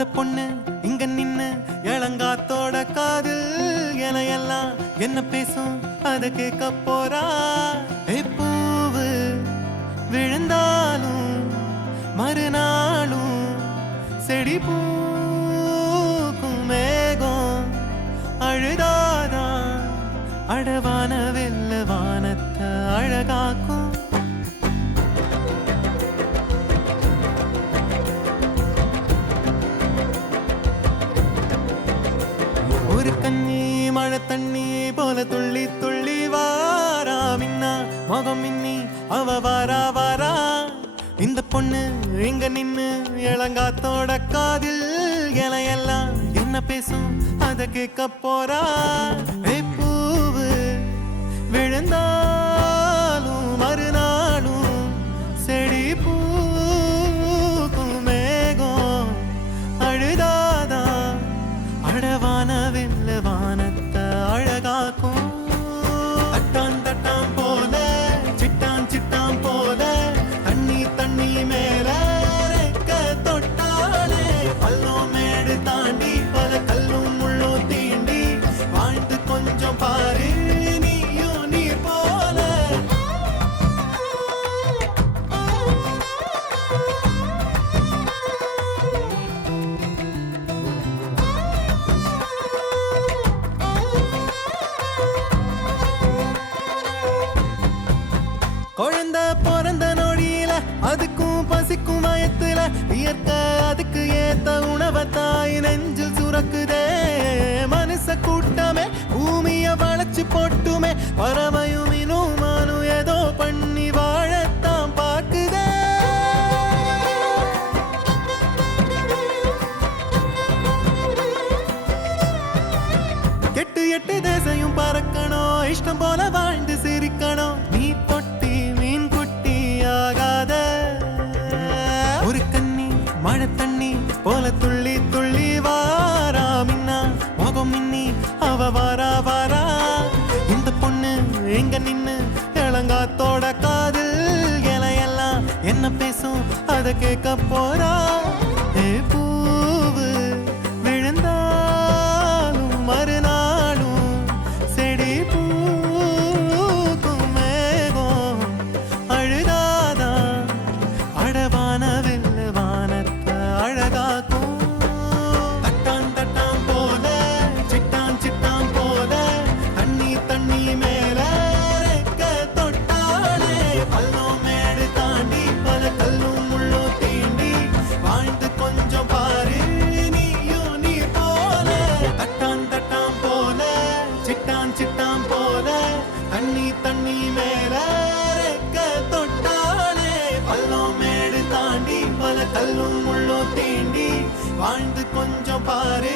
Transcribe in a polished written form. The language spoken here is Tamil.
இந்த பொண்ணு இங்க நின்னு இளங்காத்தோட காதில் எனையெல்லாம் என்ன பேசும் அத கேட்க போறா. பூவு விழுந்தாலும் மறுநாளும் செடி பூக்கும் மேகம் அழுதாதான் அடவான வெல்ல வானத்தை அழகாக்கும். ஒரு கண்ணி மழை தண்ணி போல துள்ளி துள்ளி வாரா மின்னா முகம் மின்னி அவ வாரா வாரா. இந்த பொண்ணு இங்க நின்னு இளங்காத்தோட காதில் எல்லாம் என்ன பேசும் அத கேட்க போறா. பூவு விழுந்தாலும் மறுநாளும் செடி பூக்கும் மேகம் அழுதாதான் அடவான வெல்ல வானத்தை அழகாக்கும். தட்டான் தட்டான் போல சிட்டான் சிட்டான் போல தண்ணி தண்ணி மேல ரெக்க தொட்டாலே பள்ளம் மேடு தாண்டி பல கல்லும் முள்ளும் தீண்டி வாழ்ந்து கொஞ்சம் பாரு நீயும் நீர் போல. குழந்தை பிறந்த நொடியில அதுக்கும் பசிக்கும் வயத்துல இயற்கை அதுக்கு ஏத்த உணவை தாய் நெஞ்சில் சுரக்குதே. மனுஷ கூட்டமே பூமிய வளைச்சு போட்டுமே பறவையும் இனுமானும் ஏதோ பண்ணி வாழத்தான் பாக்குதே. கெட்டு எட்டு தேசையும் பறக்கணும் இஷ்டம் போல வாழ்ந்து சிரிக்கணும். நீ தொட்டி மீன் குட்டி ஆகாத ஒரு கண்ணி மழை தண்ணி போல துள்ளி துள்ளி வாரா மின்னா முகம் மின்னி அவ வாரா வாரா. இந்த பொண்ணு எங்க நின்னு இளங்காத்தோட காதில் எல்லாம் என்ன பேசும் அத கேட்க போறா. பூவு விழுந்தாலும் மறுநாளும் செடி பூக்கும் மேகம் அழுதாதான் அடவான வெல்ல வானத்தை அழகாக்கும். தட்டான் தட்டான் போல சிட்டான் சிட்டான் போல தண்ணி தண்ணி மேல ரெக்க தொட்டாலே பள்ளம் மேடு தாண்டி பல கல்லும் முள்ளும் தீண்டி வாழ்ந்து கொஞ்சம் பாரு நீயும் நீர் போல. தட்டான் தட்டான் போல சிட்டான் சிட்டான் போல தண்ணி தண்ணி மேல ரெக்க தொட்டாலே பள்ளம் மேடு தாண்டி பல கல்லும் முள்ளும் தீண்டி வாழ்ந்து கொஞ்சம் பாரு.